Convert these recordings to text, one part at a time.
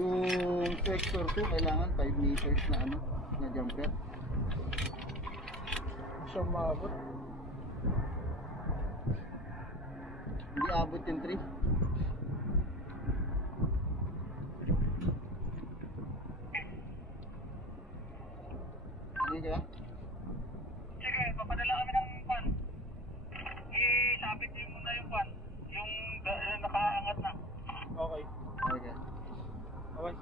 Yung Flexor 2 kailangan 5 meters na ano, na jumper. Siya maabot. Hindi abot yung 3. Hindi ka? Sige, papadala kami ng pan. Isabit niyo muna yung pan. Yung nakaangat na. Okay. Okay. Okay.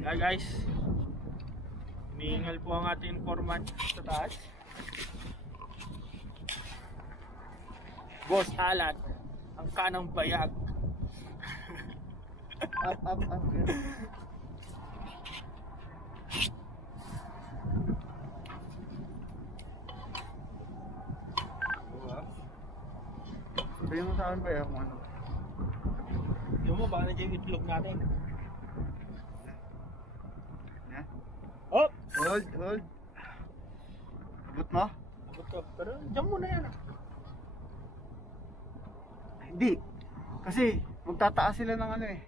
Yeah guys. Humihingal po ang ating informant sa taas. Boss Alan, ang kanang bayag. Up. Sabihin mo sa akin ba yan kung ano? Yung mo, baka nandiyan yung itlog natin. Ha? Oh! Hold. Abot mo? Abot ka. Pero dyan mo na yan. Hindi. Kasi magtataas sila ng ano eh.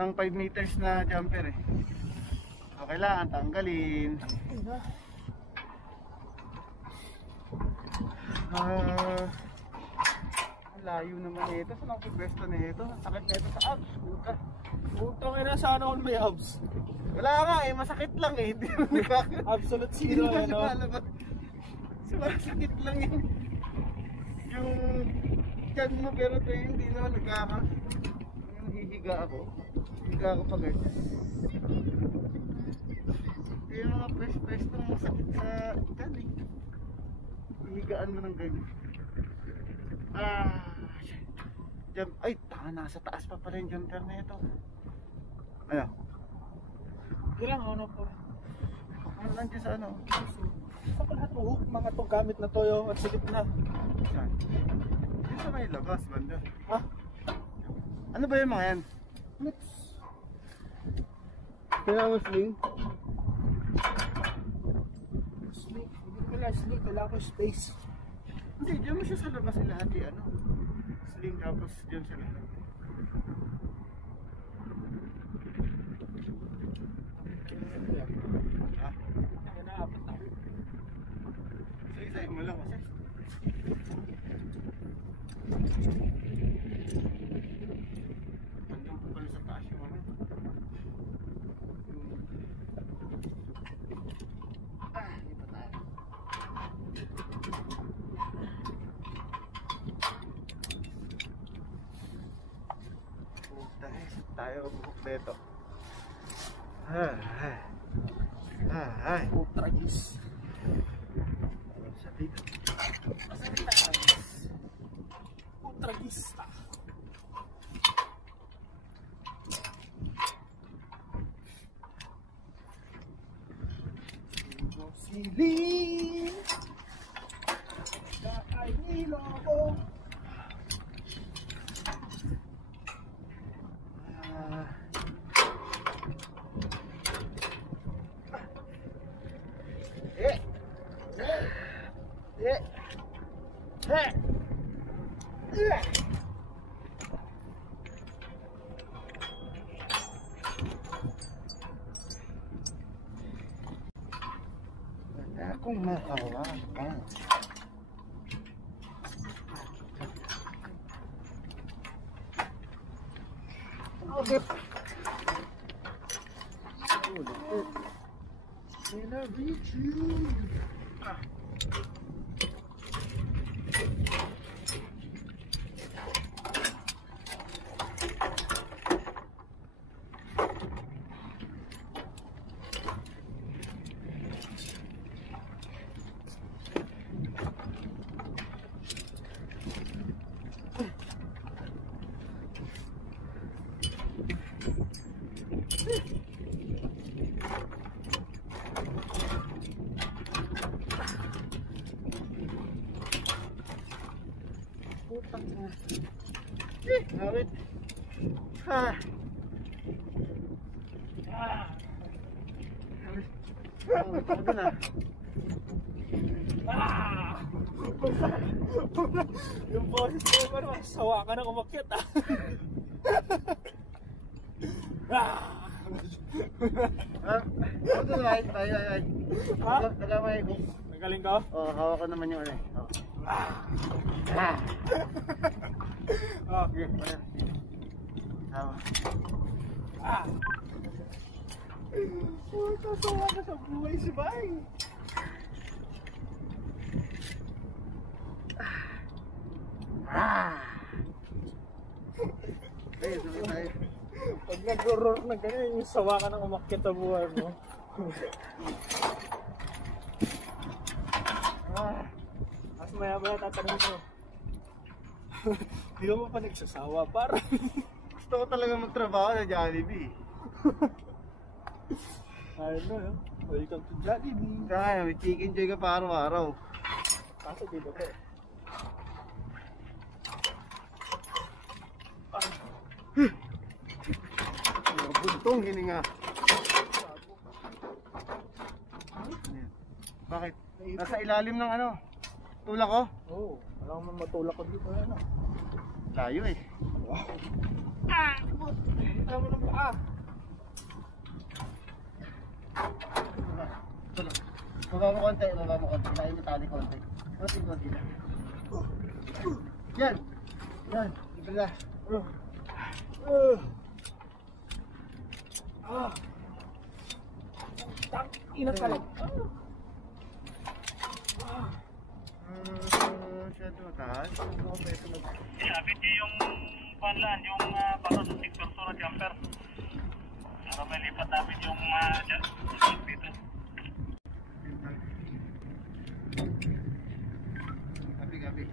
Ng 5 meters na jumper eh. So kailangan tanggalin. Layo naman ito. Saan ako pwesto na ito? Sakit na ito sa abs. Puta. Putang ina, sana all may abs. Wala nga eh. Masakit lang eh. Hindi mo nakaka... Absolute zero eh, no? Masakit lang yun. Yung tiyan mo pero ito hindi naman nagkaka. Yung hihiga ako. Hihiga ako pag ito. Yung mga pwesto masakit sa tiyan eh. Hihigaan mo ng ganyan. Ay, nasa taas pa pala yung jumper na ito. Ano? Kailangan ano po. Ano lang dyan sa ano? Sa lahat po, mga itong gamit na toyo at sigit na. Saan? Dito sa may labas, banda. Ha? Ano ba yung mga yan? Kailangan mo sling? Sling? Hindi ko kailangan sling, kailangan ko space. Hindi, dyan mo siya sa labas ilahati ano. Sling tapos dyan sa labas. Ha? Naapat na. Isa-isahin mo lang kasi. Hanggang po pala sa taas yung ano. Hindi pa tayo. Tayo bubuk dito. Ay. Ultra juice. Sa dito. Ultra juice. Siling ay niloko. Wala akong mahawakan. Okay. I love you. Awit. Sabi na. Yung boses ko, sawa ka na kumakyat ah. Ito na, ay. Ha? Nagamay ko. Nagaling ko? Oo, hawak ko naman yung ano eh. Oh. Oh. Sige, wala. Hawak. Tatawa ka sa buhay si Bay. Tayo, sabay tayo. Pag nag-roar na ganyan, yung sawa ka ng umakyat sa buhay mo. Mas maya-maya tatanong mo. Hindi ka mo pa nagsasawa, parang. Gusto ko talaga magtrabaho sa Jollibee. Ayun na yun. Welcome to Jollibee. Kaya, may chicken joy ka pa araw-araw. Kaso di ba ko? Buntong hininga. Bakit? Nasa ilalim ng ano? Tulak ko? Oo. Alam mo matulak ko dito. Ano? Layo eh. Alam mo ng paa. Baba mo konti, baba mo konti. Tayo mo tali konti. Konti lang. Yan! Yan! Iba na. Inat ka lang. Masyado mataas. Inabit niyo yung panlan, yung para sa sector 2 na jumper. Para may lipat namin yung dito. Gabi.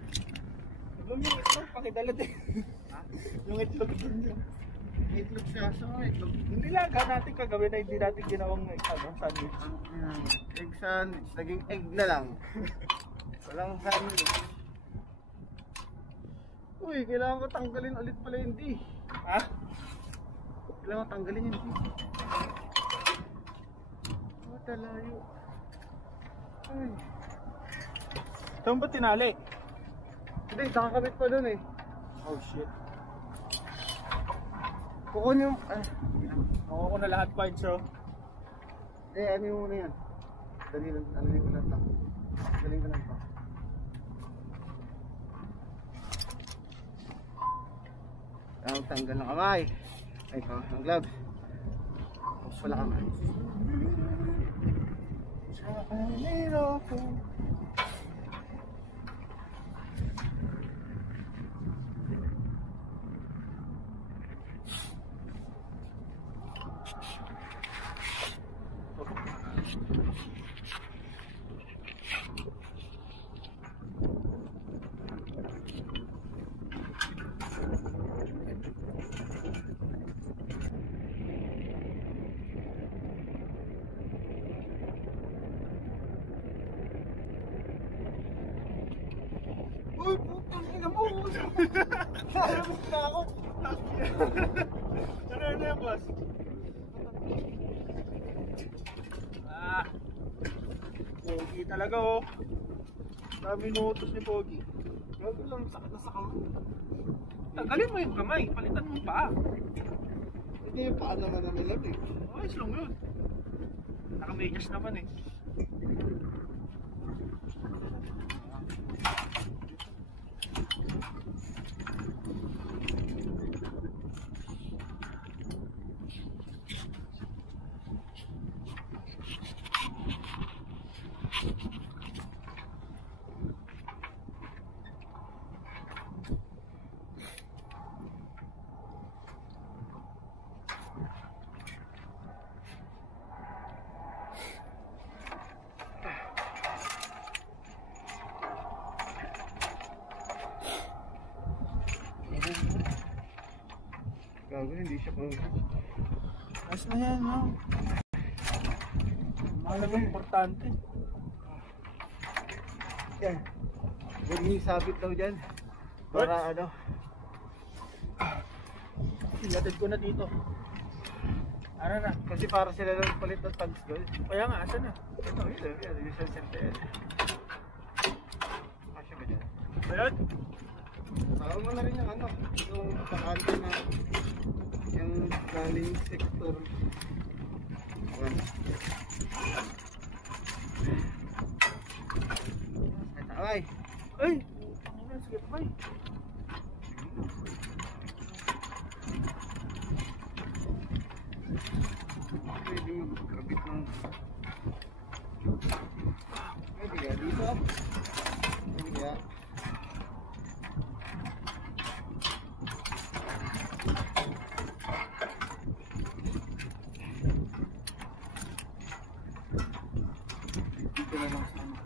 Yung itlog, pakidala din. Yung itlog din yun. Itlog siya. So, itlog. Hindi lang, natin kagawin na hindi natin ginawang sandwich. Egg sandwich. Naging egg na lang. Walang sandwich. Uy, kailangan ko tanggalin ulit pala yung D. Ha? Kailangan ko tanggalin yung D. Matalayo. Ay. Saan ba tinali? Hindi, nakakabit pa dun eh. Oh shit. Kukunin yung... Nakuha ko na lahat points oh. ano yung muna yan? Dali lang, ano yung ulan lang. Galing ka lang pa. Tanggal ng kamay. Ay, ng gloves. Wala kamay. Uy, putang ina mo! Naramit na ako! Ano yan, boss? Pogi talaga oh. Dami nutos ni Pogi. Gago lang, sakit na sa kamay. Tanggalin mo yung kamay, palitan mo pa. Hindi yung paa naman na nilag eh. Ayos lang yun. Naka-medyas naman eh. Gago, hindi siya pa. Ayos na yan, no? Mahalaga importante. Yan. Ganyan yung sabit daw dyan. Para ano. Ilatid ko na dito. Ano na? Kasi para sila lang palit ng tags doon. Kaya nga, asan na? Ito, yan. Yung sensor. Kasya ba dyan? Ayun? Saka mo na rin yung ano. Yung kakante na. Yung galing sector 1. Ay, Ay! Ano na, sige pa pwede magkabit ng... Pwede kaya dito? Pwede kaya? Dito na lang sana.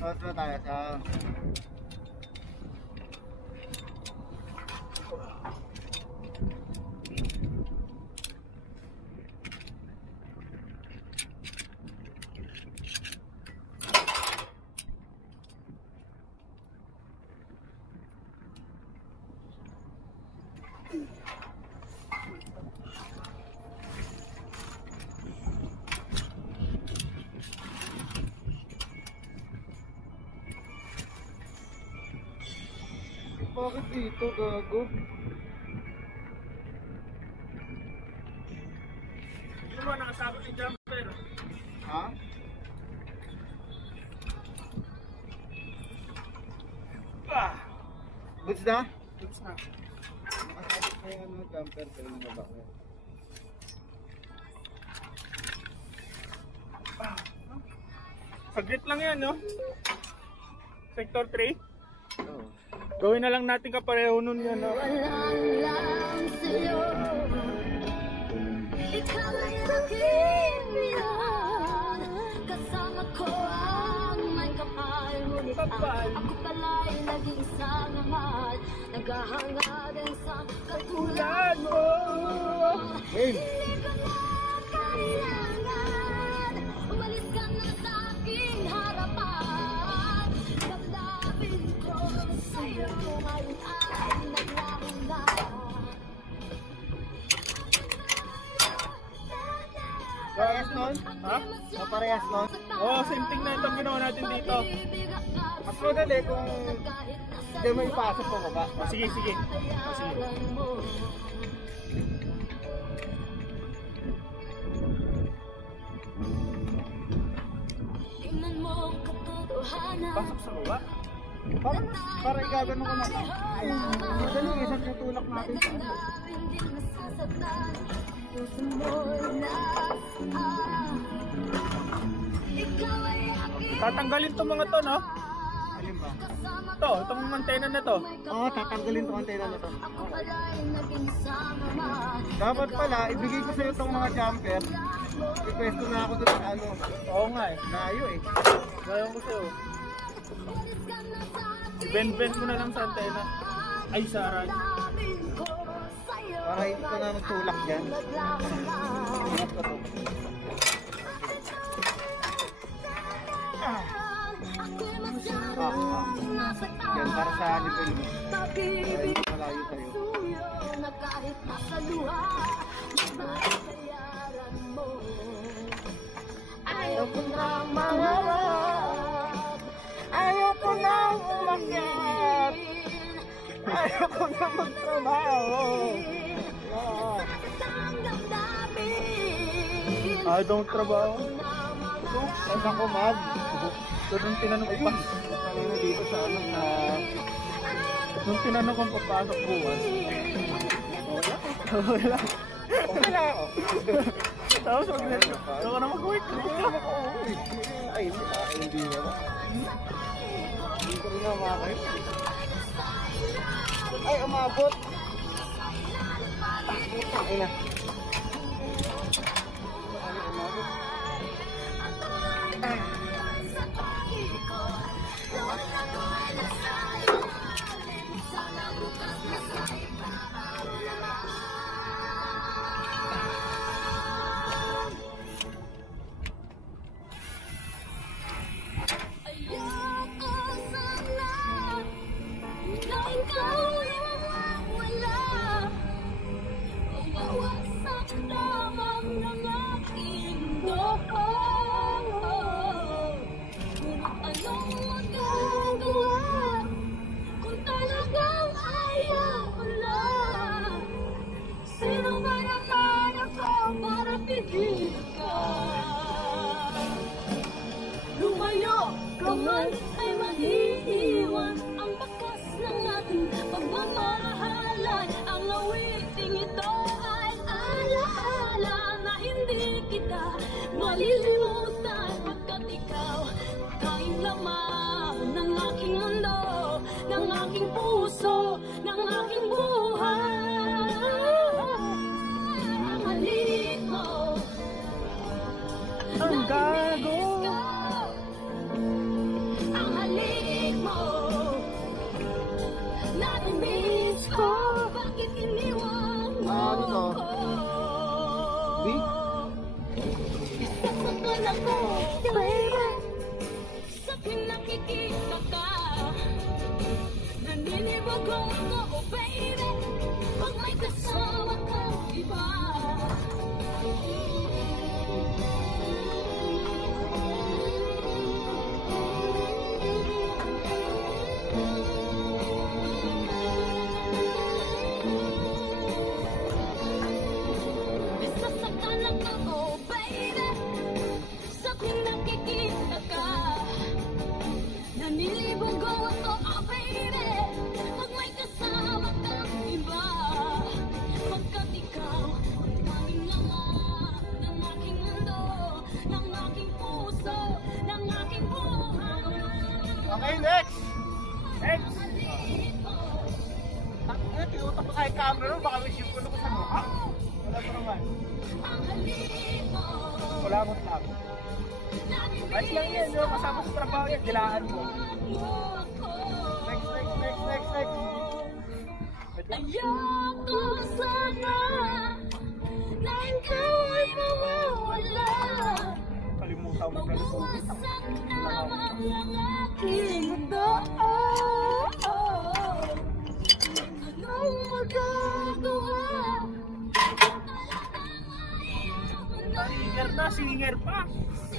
Otro tayo sa... Bakit dito, gago? Ano ba, nakasabot yung jumper? Ha? Ah! Goods na? Goods na. Nakasabit na yung ano, jumper pero nababa ko. Saglit lang yan, no? Sector 3? Oo. Gawin na lang natin kapareho nun yan, no? Walang lang sa'yo. Ikaw ay aking bilang. Kasama ko ang may kapal. Ngunit Kapal? ako pala'y naging isang naman. Naghahanga din sa katulad mo. Game! Hindi ko na kailangan. Umalis ka na sa aking harapan. Damdamin ko sa'yo ngayon ay naglahanga. Parehas nun? Ha? Parehas nun? Oo, oh, same thing na itong ginawa natin dito. Mas madali kung hindi mo ipasok pa baba. Oh, sige, sige. Oh, sige. Tingnan mo ang katotohanan. Pasok sa baba. Para igagano ko na. Madali, isang tutulak natin sa ano. Damdamin din nasasaktan. Puso mo'y nasaan. Ikaw ay aking Tatanggalin to mga to, no? Alin ba? kasama Ito, itong antena na to. Oo, tatanggalin itong antena na to. ako pala'y naging sama. Dapat pala, ibigay ko sa'yo itong mga jumper. Requesto na ako doon sa ano. Oo nga eh. Layo eh. Gawin ko sa'yo. I-bend-bend mo na lang sa antena. Ay, sa radyo. Para hindi ko na magtulak dyan. Ingat ko to. Yan, para sa level mo. Malayo sa'yo. Na kahit nasa luha, mababayaran mo. Ayaw ko na mangarap, Ayaw ko na umakyat. Ayaw ko na magtrabaho. ang damdamin. Ah, don't trabaho. Saan ako mag? So, nung tinanong ko pa, Kanina dito sa ano na... nung tinanong ko papasok bukas, wala. Okay lang ako. Tapos mag-net, ako na mag-work. Ay, hindi na. Hindi ko rin na makakay. Ay, umabot. Ay na. Ay, umabot. Ay. Ayoko sana gawin ka pipigil ka. Lumayo ka man ay maiiwan ang bakas ng ating pagmamahalan. Ang awiting ito ay alaala na hindi kita malilimutan, pagkat ikaw tanging laman ng aking mundo, ng aking puso, ng aking buhay. Ang halik mo, Ang gago. ang halik mo, nami-miss ko. Bakit iniwan mo Ano to? ko? Big? Sasakal ako, baby, sa pinakikita ka. Naninibag ako, oh baby, pag may kasama kang iba. Sasakal ako, oh baby, sa pinakikita ka. Nanilibog ako, oh baby, pag may kasama kang iba. Pagkat ikaw ang tanging laman ng aking mundo, ng aking puso, ng aking buhay. Okay, next! Next! Halik mo, Takina, tinutok ko kay camera baka may sipon ako sa mukha. Wala pa naman. ang halik mo, Wala mo lang. Ayos lang yan, no? Kasama sa trabaho yan, dilaan mo. Next, next, next, next, next. Ayoko sana na ikaw ay mawawala. Kalimutan mo pero Mawasak lamang ang aking mundo. Anong magagawa? singer na, singer pa.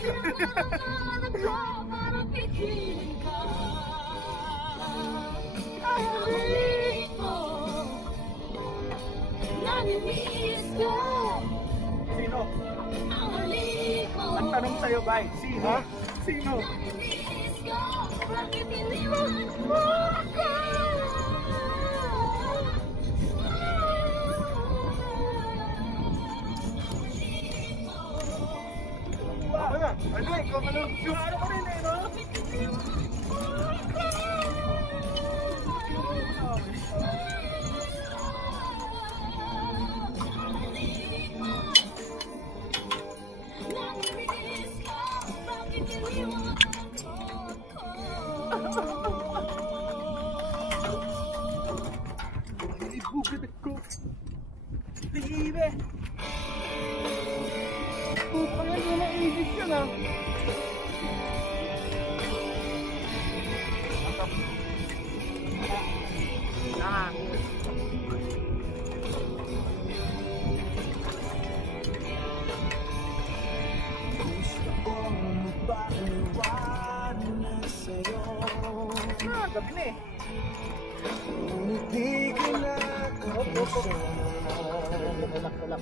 Sinahanap ko para pigilin ka. Ang halik mo, nami-miss ka. Sino? Ang halik mo, Ang tanong sa'yo, bay, sino? Ha? Sino? nami-miss ka. Bakit iniwan mo ako? Ako na. Ano, ikaw ka lang. Yung ano ko rin eh, no? Nami-miss ka. Bakit iniwan mo ako? Ibubit ko. Libe. Putang yan, yung naibig yun ah. Ah. Ah, gabi na eh.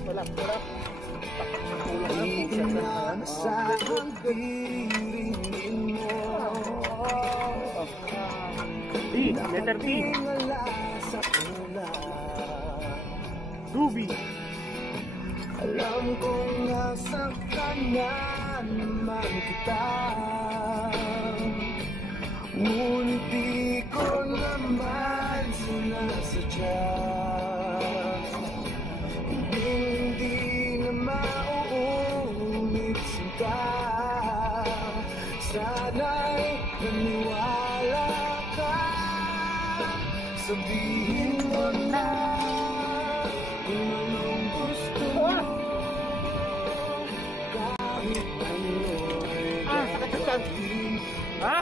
Walak. B, letter B. Ruby. Alam kong nasaktan na naman kita, ngunit di ko naman sinasadya. Hindi na mauulit sinta. Sana'y naniwala ka. Sabihin mo na kung anong gusto mo. Kahit ano'y Sakit sa chan. Ha?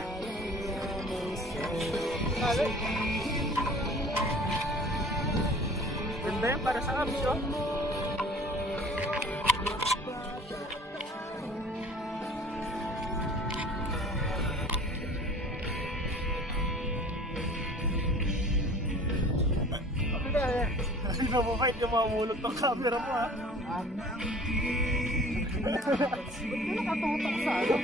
Ganda yan para sa abs, oh. Kapit na eh. Namumait yung mamulot ng camera mo, ha? ang Ba't ka nakatutok sa ano?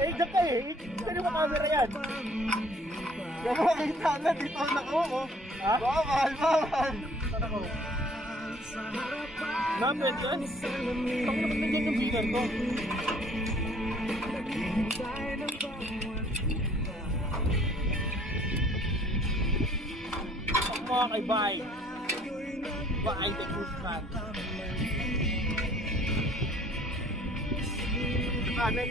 Eh, dyan ka eh. Pwede mo camera yan. Yan mo makita na dito ako mo. Ha? Mahal. Saan ako? Number yan? Tang naman nandiyan yung bigger ko. Ang mga kay Bay. Bay the Guzman. Kanan.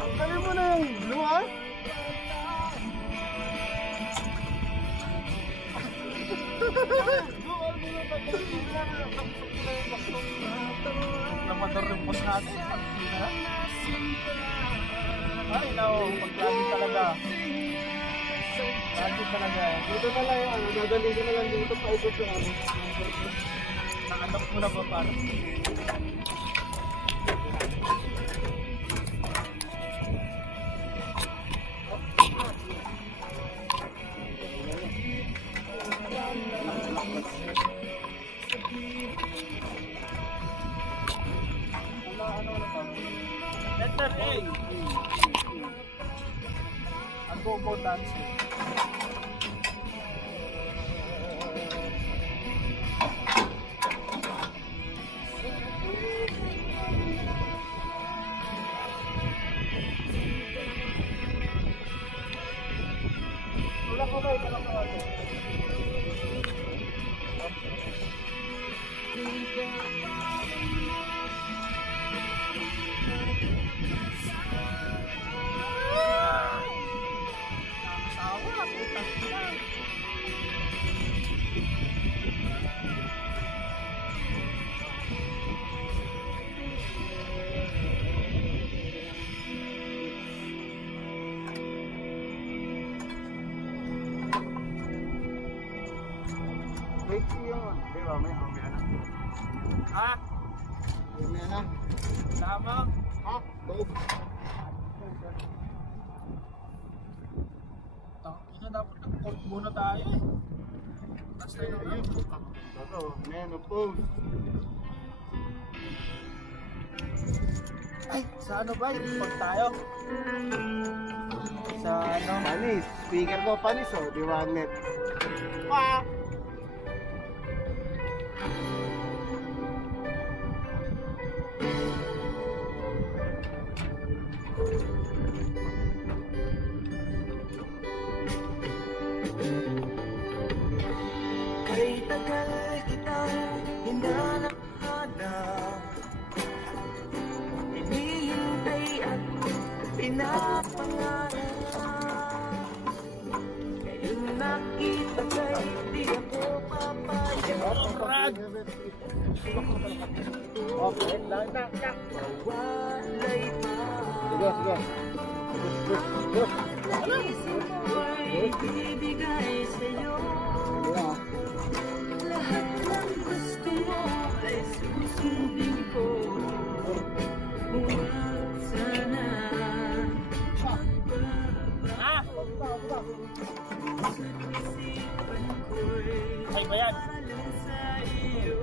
Ang galing mo na yung blue ha? Lamador yung boss natin. Ay, no. Pag-lagi talaga. Lagi talaga. Dito na lang yung ano, dadalhin ko na lang dito pa ikot yung ano. Nakanak mo na ba para? Letter A. Ang go-go dance. Tulak ko ba? Tulak ko ba? Sawa, putang ina. Wait yun. Di ba? May mamaya na. Ha? Mamaya na. Lamang. Ha? Go. Tangina, dapat nag-court muna tayo eh. Tapos tayo na yun. Ito, menopause. Ay, sa ano ba? Pag tayo. Sa ano? Panis. Speaker ko panis oh. Di 1 net. Kay tagal kitang hinahanap, hinihintay at pinapangarap. Ngayong nakita kay di ako papayag. Rag! Okay, lang. Walay pa. Sige. Isip mo'y ibibigay sa'yo. Lahat ng gusto mo ay susundin ko. Huwag sana magbabago. Sa isipan ko'y Ay ba yan? alang sa iyo.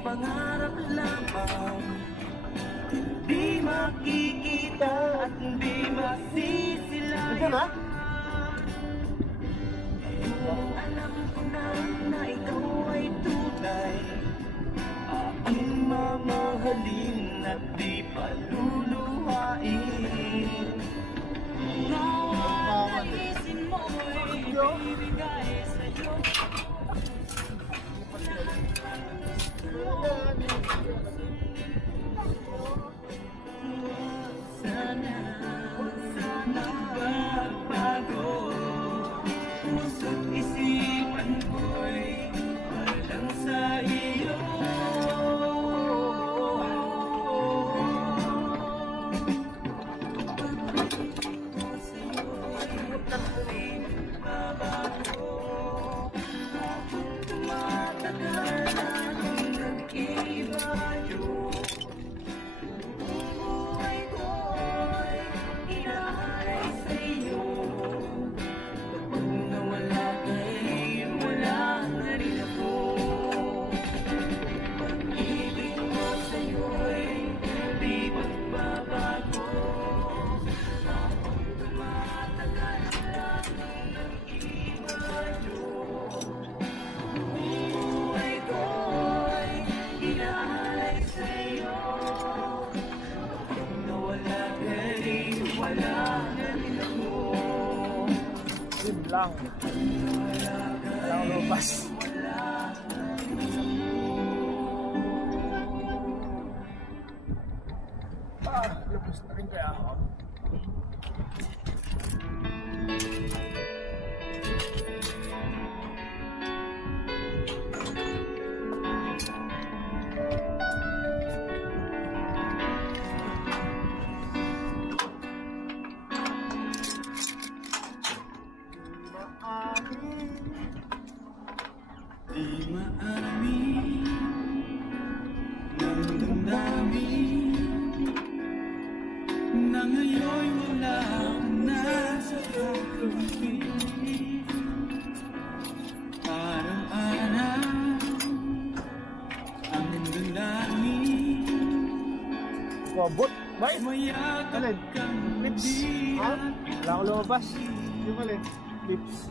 Pangarap lamang, di makikita at di masisilayan. Alam ko na ikaw ay tunay, aking mamahalin at di paluluhain. Nawa naisin mo'y ibibigay sa'yo. Sana magbago, puso't isipan ko'y walang sa iyo. Sa'yo'y magbabago, tumatagal na nag-iba yun. Buhay ko'y inaalay sa'yo. Kapag nawala ka'y wala na rin ako. Pag-ibig ko sa'yo'y di magbabago. Habang tumatagal lang nag-iba yun. Buhay ko'y inaalay sa'yo. Kapag nawala ka'y wala na rin ako. Yun lang. Walang lumabas. Lubos na rin kaya ako. Di maamin ng damdamin na ngayon'y wala na sa pag-ibig. Araw-araw ang damdamin, Wabot. Bay! mayakap Alin? kang Lips. di Ha? Wala akong lumabas. Yung alin? Lips.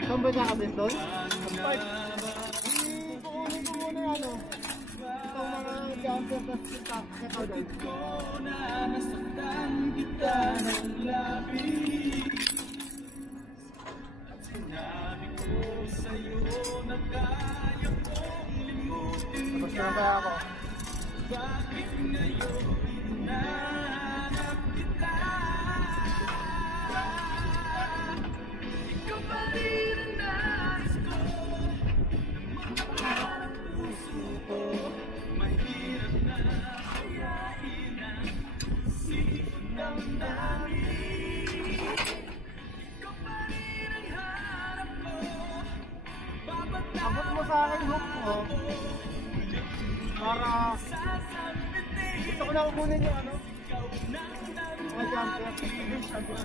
Saan ba nakabit doon? Ang part. Kukunin ko muna yan, oh. Itong mga jumper na sitaw doon. ko na nasaktan kita ng labis. At sinabi ko sa'yo na kaya kong limutin Tapos na lang kaya ako. bakit ngayon hinahanap kita. Ikaw pa rin ang nais ko, ang puso ko. Mahirap na kayain ang sipag ng namin. Ikaw pa rin ang hanap ko, Abot mo sa akin hook ko. Para gusto ko na kukunin yung ano. Mga jumper. Yung jumper.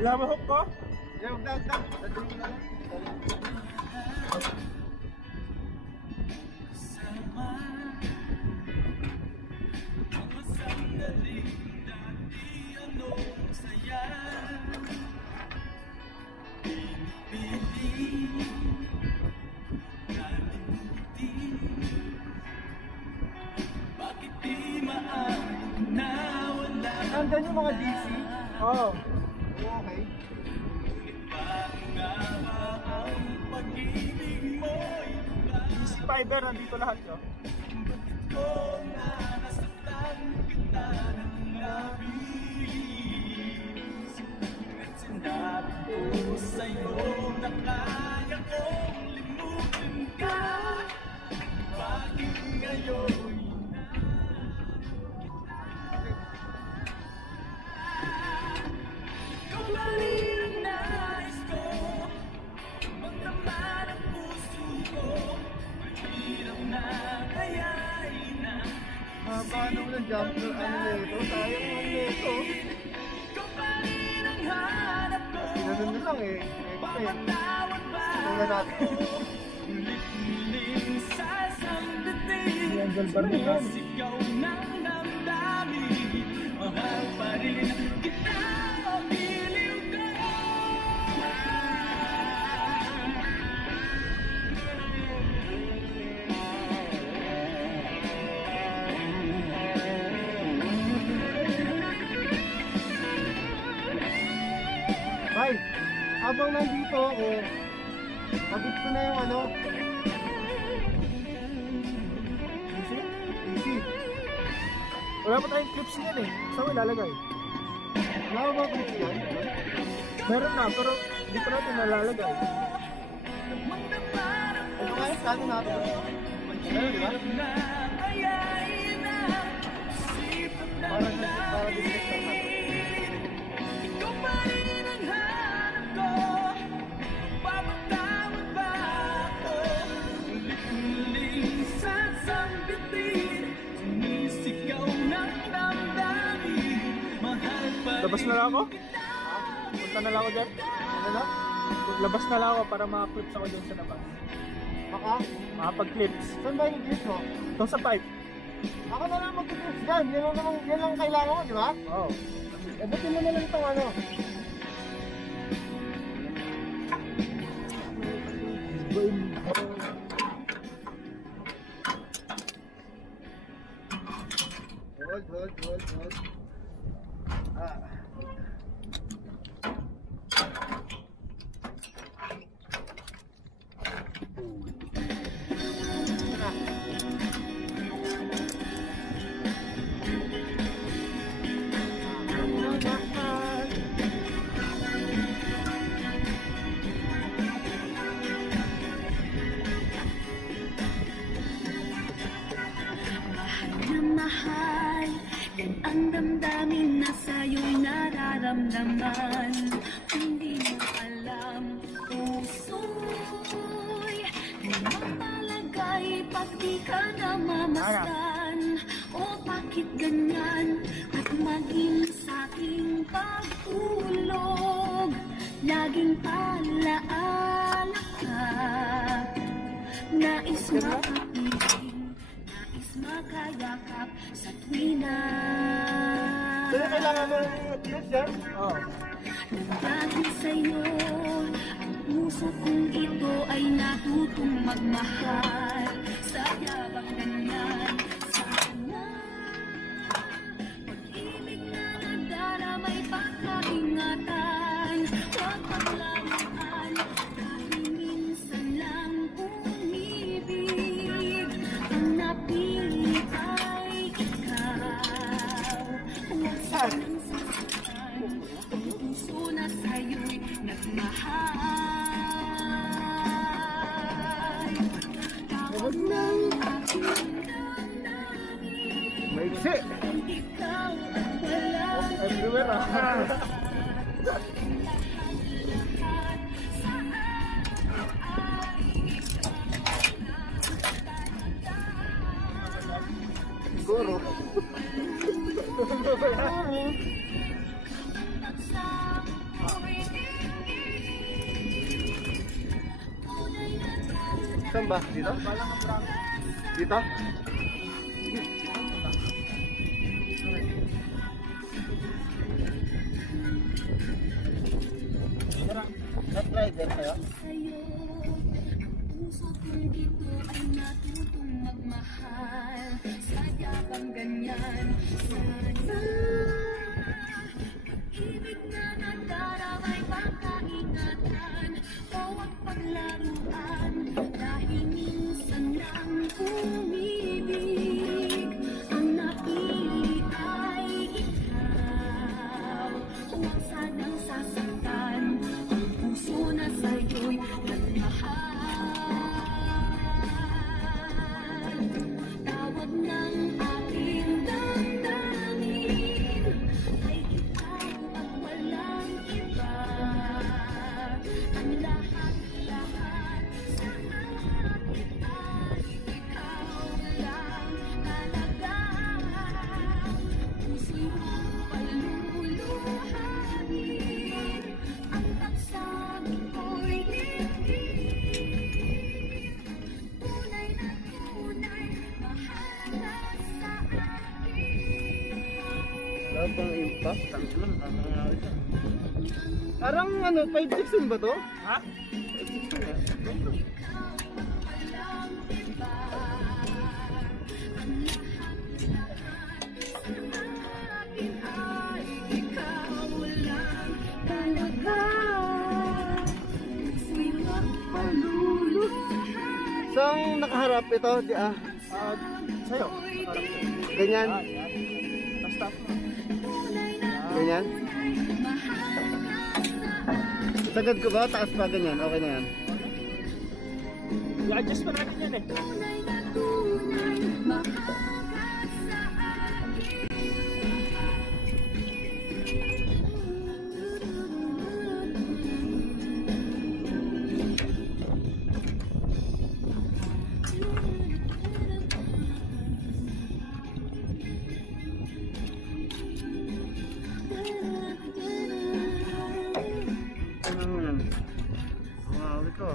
Wala mo hook ko? Yung dag-dag. Dadali na lang. Bakit di maaari na wala Nandun yung mga DC? Oo. Okay. ang pag-ibig mo'y DC fiber, nandito lahat yun. ko na nasaktan kita ng labis. At sinabi ko sa'yo na kaya kong limutin ka. Paano mo ng jumper? Ano na ito? Sayang mo na ito. Ganun na lang eh. Ano na natin? Angel Bar na yan. Bay, habang nandito ako, abit ko na yung ano. Easy. Wala pa tayong clips niyan eh. Saan mo ilalagay? Wala ba clips yan? Meron na, pero hindi pa natin nalalagay. Ano kaya saan natin? Meron, di ba? Para districtor natin. Labas na lang ako? Punta na lang ako dyan? Ano na? Labas na lang ako para maka-clips ako dyan sa labas. Baka? Makapag-clips. Saan ba yung clips mo? Ito sa pipe. Ako na lang mag-clips dyan. Yan lang kailangan mo, di ba? Oo. Abutin mo na lang itong ano. Hold. Mahal, ang damdamin na sa'yo'y nararamdaman. Hindi mo alam, puso'y mapalagay pag di ka namamasdan. O bakit ganyan at maging sa'king pagtulog, laging palaala ka. Nais makapiling, makayakap sa tuwina. Kaya kailangan mo ng clips yan? Oo. Dahil sa'yo, ang puso kong ito ay natutong magmahal. Saya bang ganyan? Sana pag-ibig na nagdaramay pagkaingatan. Huwag paglaruan, dahil minsan lang umibig. Ang napili ay ikaw. Huwag sanang sasaktan, ang puso na sa'yo'y nagmahal. Tawag ng aking damdamin, Maiksi. ay ikaw at walang Everywhere ah. Siguro. Saan ba? Dito? Dito? Left rider kayo? sa'yo. Ang puso kong ito ay natutong magmahal. Saya bang ganyan? Sana pag-ibig na nagdaramay pagkaingatan. O ang paglaruan, dahil minsan lang umibig. Ang napili ay ikaw. Huwag sanang sasaktan, ang puso na sa'yo'y nagmahal. Tawag ng aking damdamin, pang impact. Tangin lang, nakakangari siya. Parang ano, 516 ba to? Ha? Saan nakaharap ito? Sa'yo. Ganyan? Basta. Ganyan? Sagad ko ba? Taas pa ganyan? Okay na yan. I-adjust pa natin yan eh. Ano yan? Wow, ito.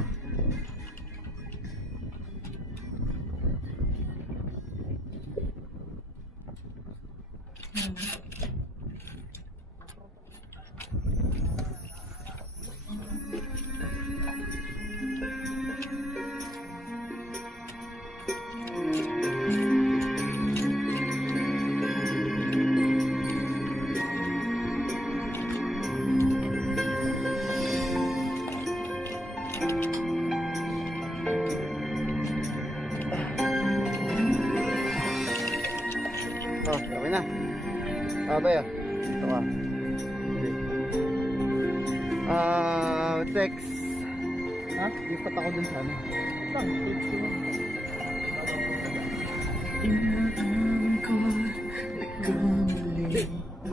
Oh, okay na. Tayo. Ito ka. Text. Ha? Lipat ako dun sa ano. Lang, text ko lang.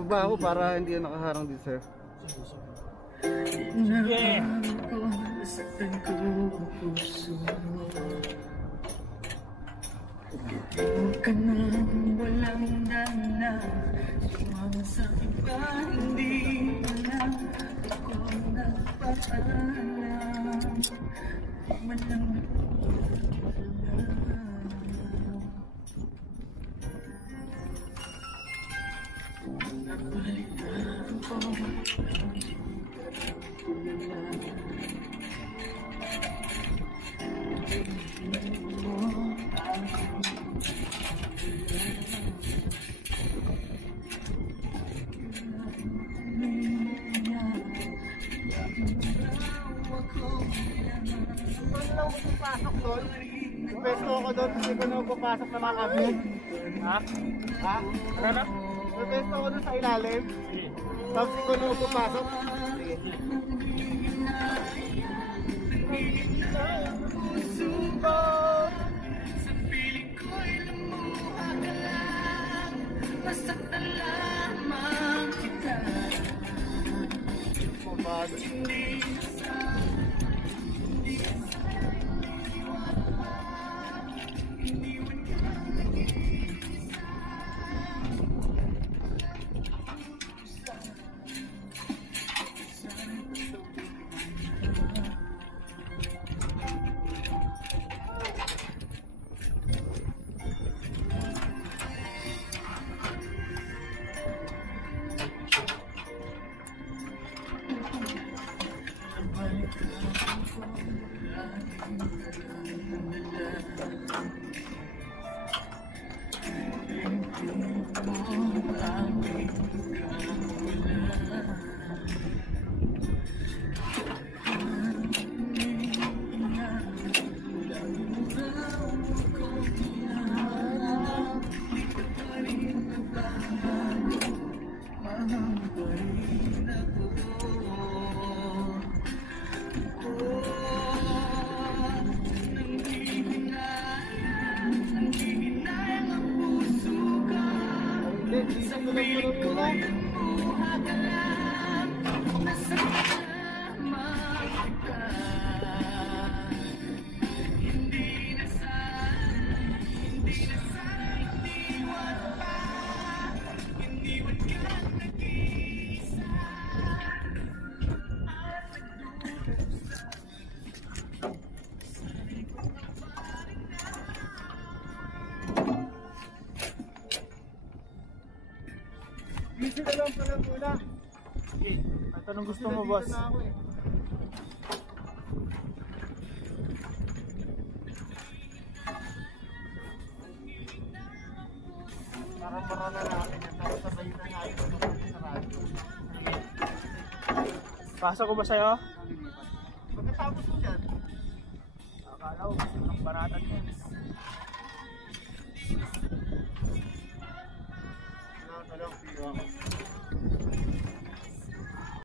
Baba ako para hindi yan nakaharang dito sir. Yeah! Huwag ka nang walang dana, sumama sa iba, hindi mo na ako nagpapaalam. Di man lang napalitan ko Pasok doon. Pwesto ako doon kasi ko na papasok na mga kabin. Ha? Ha? Ano na? Pwesto ako doon sa ilalim. Sige. Tapos ko na papasok. Sige. masaktan lamang kita. Papasok. Busy na lang pala muna. Sige. At anong gusto Kasi mo, nandito boss? na ako eh. Parang marana natin yan. Tapos sabay na natin sa radyo. Pasa ko ba sa'yo? Nalilipat. Pagkatapos mo dyan, Akala ko, gusto ng baratan yan. Nakakalaw, piyo ako.